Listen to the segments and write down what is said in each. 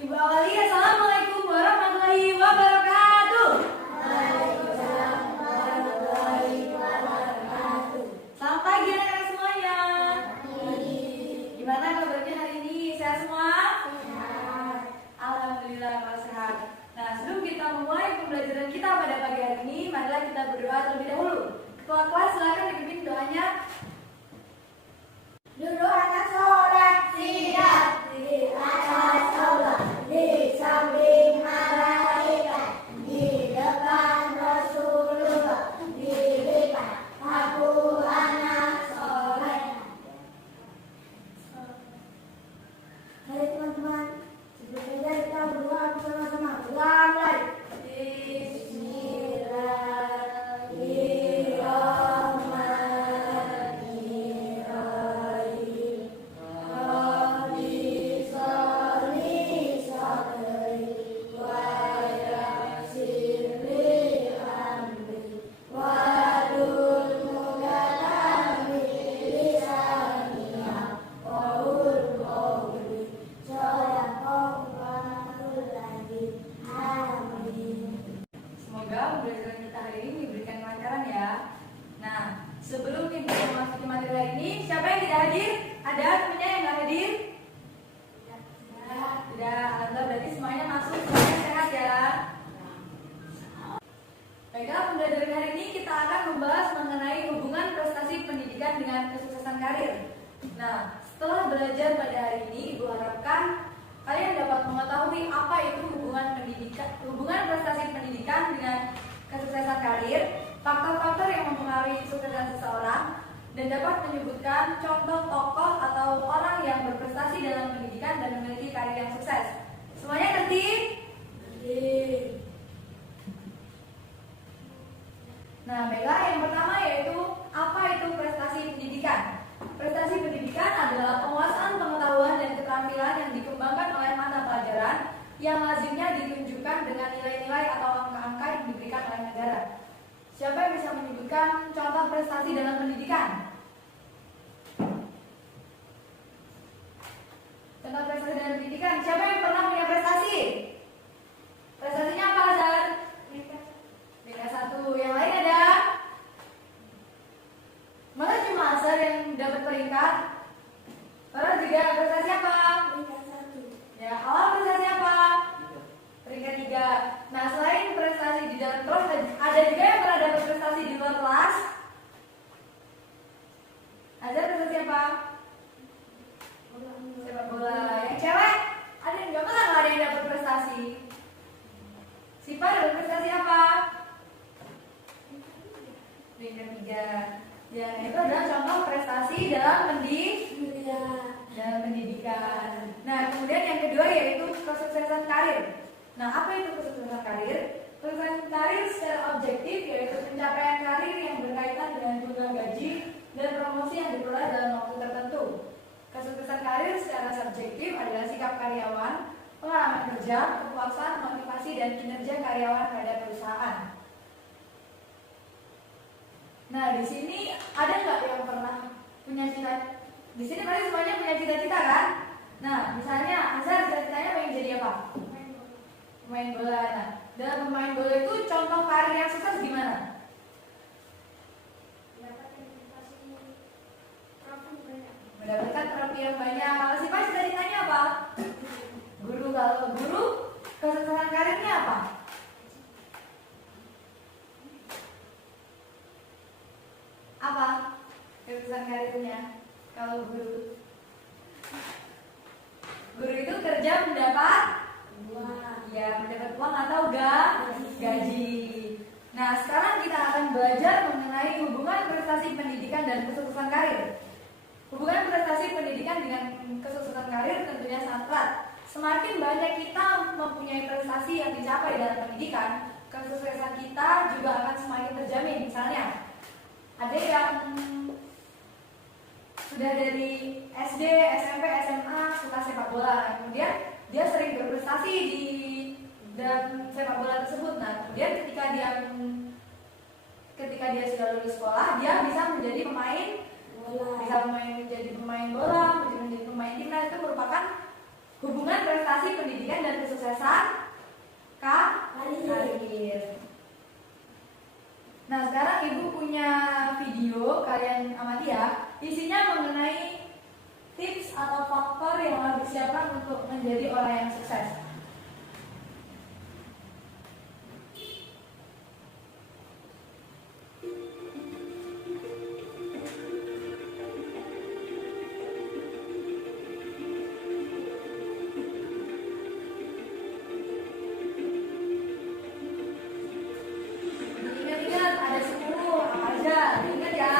Ibu awali, Assalamualaikum warahmatullahi wabarakatuh. Waalaikumsalam warahmatullahi wabarakatuh. Selamat pagi anak-anak semuanya. Gimana kabarnya hari ini? Sehat semua? Sehat. Alhamdulillah kalau sehat. Nah, sebelum kita memulai pembelajaran kita pada pagi hari ini, marilah kita berdoa terlebih dahulu. Ketua kelas silakan dipimpin doanya. Duduk atas sholat siap di atas sholat, di samping malaikat, di depan Rasulullah, di depan aku anak sholat. Hai teman-teman, sebelumnya kita berdoa bersama-sama. Mulai. Semoga pembelajaran kita hari ini diberikan kelancaran ya. Nah, sebelum kita memasuki materi hari ini, siapa yang tidak hadir? Ada temennya yang nggak hadir? Tidak. Alhamdulillah, berarti semuanya masuk, semuanya sehat ya. Baiklah, pembelajaran hari ini kita akan membahas mengenai hubungan prestasi pendidikan dengan kesuksesan karir. Nah, setelah belajar pada hari ini, Ibu harapkan kalian dapat mengetahui apa itu hubungan prestasi pendidikan dengan kesuksesan karir, faktor-faktor yang mempengaruhi kesuksesan seseorang, dan dapat menyebutkan contoh tokoh atau orang yang berprestasi dalam pendidikan dan memiliki karir yang sukses. Semuanya ngerti? Nah, baiklah, yang pertama yaitu apa itu prestasi pendidikan? Prestasi pendidikan adalah penguasaan pengetahuan dan keterampilan yang dikembangkan oleh mata pelajaran yang lazimnya ditunjukkan dengan nilai-nilai atau angka-angka yang diberikan oleh negara. Siapa yang bisa menyebutkan contoh prestasi dalam pendidikan? Contoh prestasi dalam pendidikan, siapa yang pernah punya prestasi? Prestasinya apa, Azhar? Peringkat 1. Yang lain ada? Masa cuma Azhar yang dapat peringkat? Terus juga prestasi apa? Peringkat 1. Ya, awal prestasi apa? Peringkat 3. Nah, selain prestasi di dalam kelas, ada juga yang pernah dapat prestasi di luar kelas? Azhar prestasi apa? Sepak bola. Yang cewek? Ada yang nggak pernah nggak ada yang dapat prestasi? Sipa dapat prestasi apa? Peringkat 3. Ya, itu adalah contoh prestasi dalam pendidikan. Nah, kemudian yang kedua yaitu kesuksesan karir. Nah, apa itu kesuksesan karir? Kesuksesan karir secara objektif yaitu pencapaian karir yang berkaitan dengan jumlah gaji dan promosi yang diperoleh dalam waktu tertentu. Kesuksesan karir secara subjektif adalah sikap karyawan, pengalaman kerja, kepuasan, motivasi, dan kinerja karyawan pada perusahaan. Nah, di sini ada nggak yang pernah punya cita-cita? Di sini pasti semuanya punya cita-cita kan? Nah, misalnya Azhar cita-citanya pengen jadi apa? Pemain bola. Nah, dalam pemain bola itu contoh karir yang sukses gimana? Mendapatkan trofi yang banyak. Kalau si Pak cita-citanya apa? Guru. Kalau guru, kesuksesan karirnya apa? Apa kesuksesan karirnya? Kalau guru itu kerja mendapat uang atau gaji. Nah, sekarang kita akan belajar mengenai hubungan prestasi pendidikan dan kesuksesan karir. Hubungan prestasi pendidikan dengan kesuksesan karir tentunya sangat erat. Semakin banyak kita mempunyai prestasi yang dicapai dalam pendidikan, kesuksesan kita juga akan semakin terjamin. Misalnya, ada yang sudah dari SD, SMP, SMA suka sepak bola, kemudian dia sering berprestasi di dalam sepak bola tersebut. Nah, kemudian ketika dia sudah lulus sekolah, dia bisa menjadi pemain bola, menjadi pemain timnas. Itu merupakan hubungan prestasi prestasi pendidikan dan kesuksesan karir. Nah, sekarang Ibu punya video, kalian amati ya. Isinya mengenai tips atau faktor yang harus disiapkan untuk menjadi orang yang sukses. Ingat-ingat, ada 10, apa aja? Ingat ya.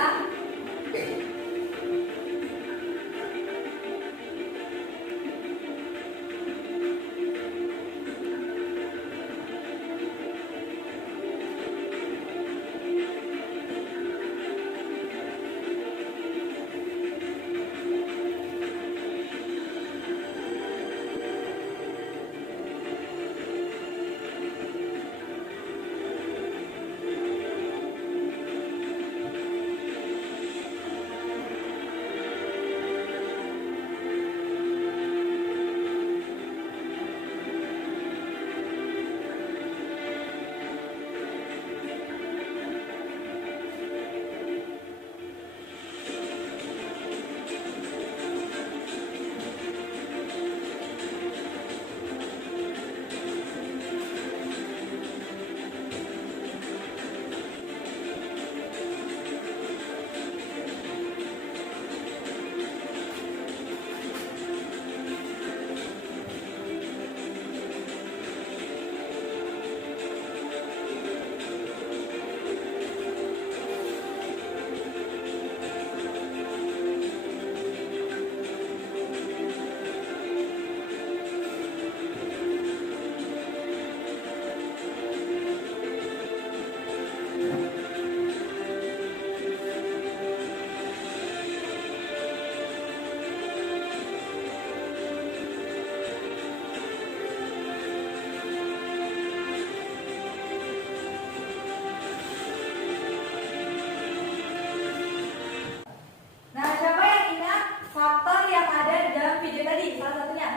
Nah, siapa yang ingat faktor yang ada di dalam video tadi? Salah satunya.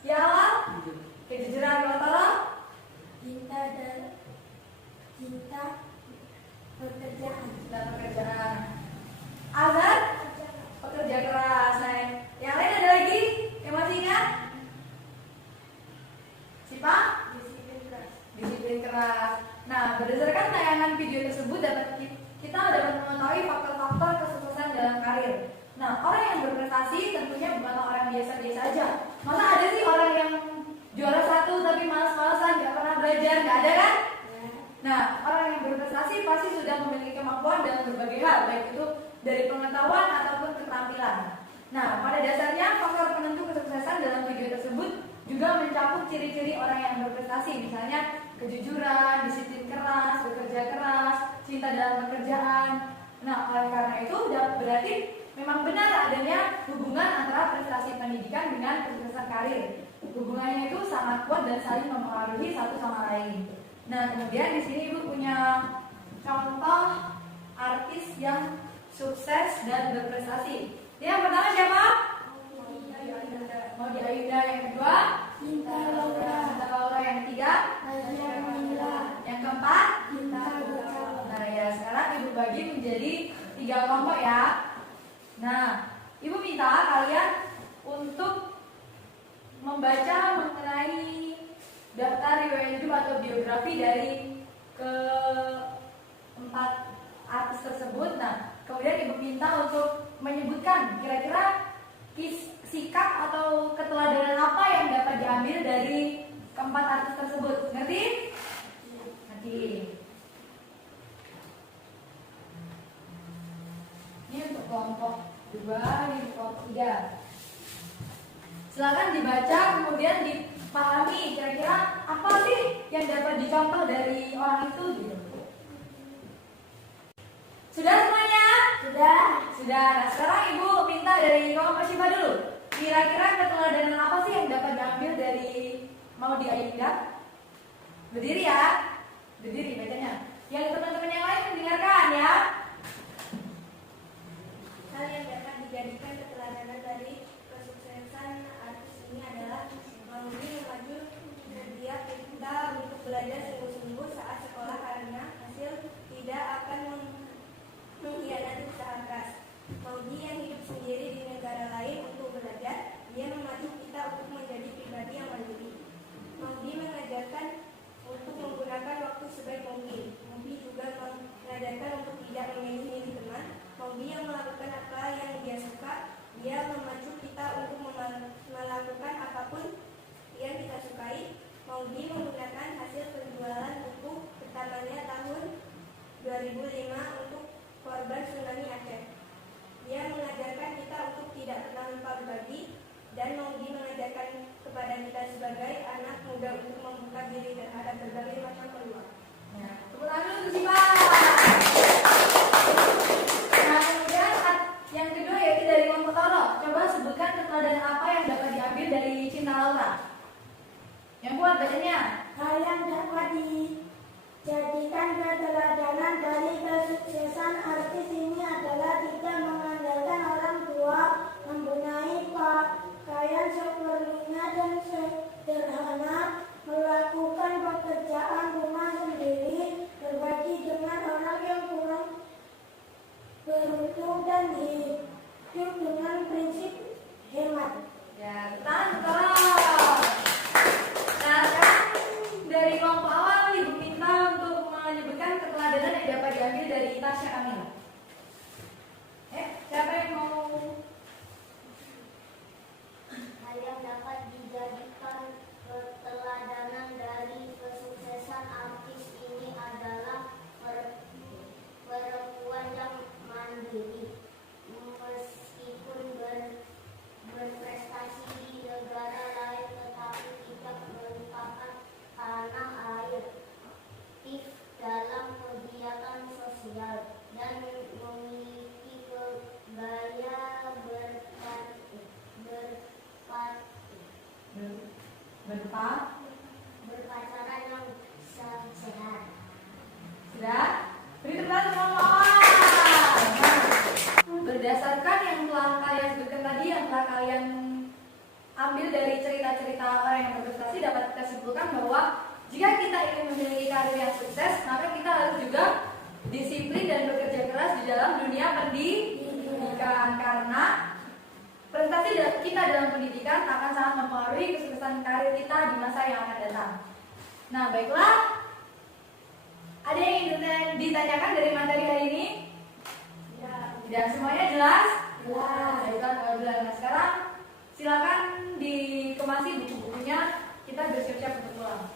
Ya Allah, kejujuran kalau tolong. Cinta pekerjaan. Dan pekerjaan. Azan, pekerja keras. Nah, yang lain ada lagi yang masih ingat? Siapa? Disiplin keras. Nah, berdasarkan tayangan video tersebut kita dapat mengetahui faktor-faktor kesuksesan dalam karir. Nah, orang yang berprestasi tentunya bukan orang biasa-biasa aja. Masa ada sih orang yang juara 1 tapi malas-malasan, gak pernah belajar, gak ada kan? Nah, orang yang berprestasi pasti sudah memiliki kemampuan dalam berbagai hal, baik itu dari pengetahuan ataupun keterampilan. Nah, pada dasarnya faktor penentu kesuksesan dalam video tersebut juga mencakup ciri-ciri orang yang berprestasi, misalnya kejujuran, disiplin keras, bekerja keras, cinta dalam pekerjaan. Nah, oleh karena itu berarti memang benar adanya hubungan antara prestasi pendidikan dengan kesuksesan karir. Hubungannya itu sangat kuat dan saling mempengaruhi satu sama lain. Nah, kemudian di sini Ibu punya contoh artis yang sukses dan berprestasi. Yang pertama siapa? Maudy Ayunda. Yang kedua? Cinta Laura. Cinta Laura. Yang ketiga? Nadia Manila. Yang keempat? Cinta Laura. Nah ya, sekarang Ibu bagi menjadi 3 kelompok ya. Nah, Ibu minta kalian untuk membaca mengenai daftar riwayat hidup atau biografi dari keempat artis tersebut. Nah, kemudian Ibu minta untuk menyebutkan kira-kira sikap atau keteladanan apa yang dapat diambil dari keempat artis tersebut. Ngerti? Ngerti. Ini untuk kelompok 2, ini untuk kelompok 3. Silakan dibaca, kemudian dipahami kira-kira apa sih yang dapat dicontoh dari orang itu gitu. Sudah semuanya? Sudah. Nah, sekarang Ibu minta dari kelompok Syifa dulu. Kira-kira keteladanan apa sih yang dapat diambil dari Maudy Ayunda? Berdiri ya. Berdiri bacanya. Yang teman-teman yang lain mendengarkan ya. Hal yang dapat dijadikan keteladanan dari kesuksesan artis ini adalah Maudi memacu dia kita untuk belajar sungguh-sungguh saat sekolah karena hasil tidak akan mengkhianati usaha keras. Maudi yang hidup sendiri di negara lain untuk belajar, dia memacu kita untuk menjadi pribadi yang mandiri. Maudi mengajarkan untuk menggunakan waktu sebaik mungkin. Maudi juga mengajarkan untuk tidak memilih-milih teman. Maudi yang melakukan apa yang dia suka, dia memacu kita untuk melakukan apapun yang kita sukai. Maudi menggunakan hasil penjualan buku pertamanya tahun 2005 untuk korban tsunami Aceh. Dia mengajarkan kita untuk tidak pernah lupa berbagi, dan Maudi mengajarkan kepada kita sebagai anak muda untuk membuka diri terhadap berbagai macam peluang. Ya, tepuk tangan dulu untuk Siva. Nah, kemudian yang kedua yaitu dari kelompok Toro. Coba sebutkan keteladanan apa yang dapat diambil dari Cinta Laura. Yang kuat bacanya. Hal yang dapat dijadikan keteladanan dari kesuksesan artis ini adalah tidak mengandalkan orang tua, membenahi pakaian seperlunya dan sederhana, melakukan pekerjaan rumah sendiri, berbagi dengan orang yang kurang beruntung, dan hidup dengan prinsip hemat. Ya, tangan. Nah, sekarang dari kelompok awal Ibu minta untuk menyebutkan keteladanan yang dapat diambil dari Tasya Kamila. Siapa yang mau? Hal yang dapat dijadikan keteladanan dari kesuksesan artis ini adalah perempuan yang mandiri, meskipun berprestasi di negara lain tetapi tidak melupakan tanah air, aktif dalam kegiatan sosial, dan memiliki gaya berpacaran yang sehat. Sudah? Beri tepuk tangan semua. Berdasarkan yang telah kalian sebutkan tadi, yang telah kalian ambil dari cerita-cerita orang yang berprestasi, dapat kita simpulkan bahwa jika kita ingin memiliki karir yang sukses, maka kita harus juga disiplin dan bekerja keras di dalam dunia pendidikan, karena prestasi kita dalam pendidikan akan sangat mempengaruhi kesuksesan karir kita di masa yang akan datang. Nah, baiklah. Ada yang ingin ditanyakan dari materi hari ini? Ya. Tidak semuanya jelas? Jelas. Baiklah, kalau jelas. Nah, sekarang silakan dikemasi buku-bukunya. Kita bersiap-siap untuk pulang.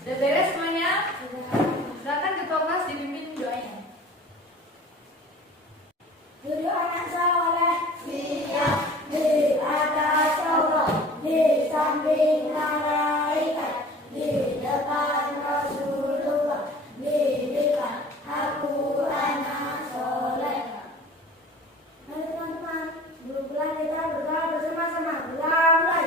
Sudah beres semuanya? Silakan ketua kelas dipimpin doanya. Duduk anak soleh, siap di atas Allah, di samping malaikat, di depan Rasulullah, di depan aku anak soleh. Mari teman-teman, bulan kita berdoa bersama-sama. Mulai.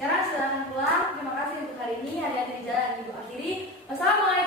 Sekarang silakan pulang. Terima kasih untuk hari ini. Hati-hati di jalan. Ibu akhiri. Wassalamualaikum.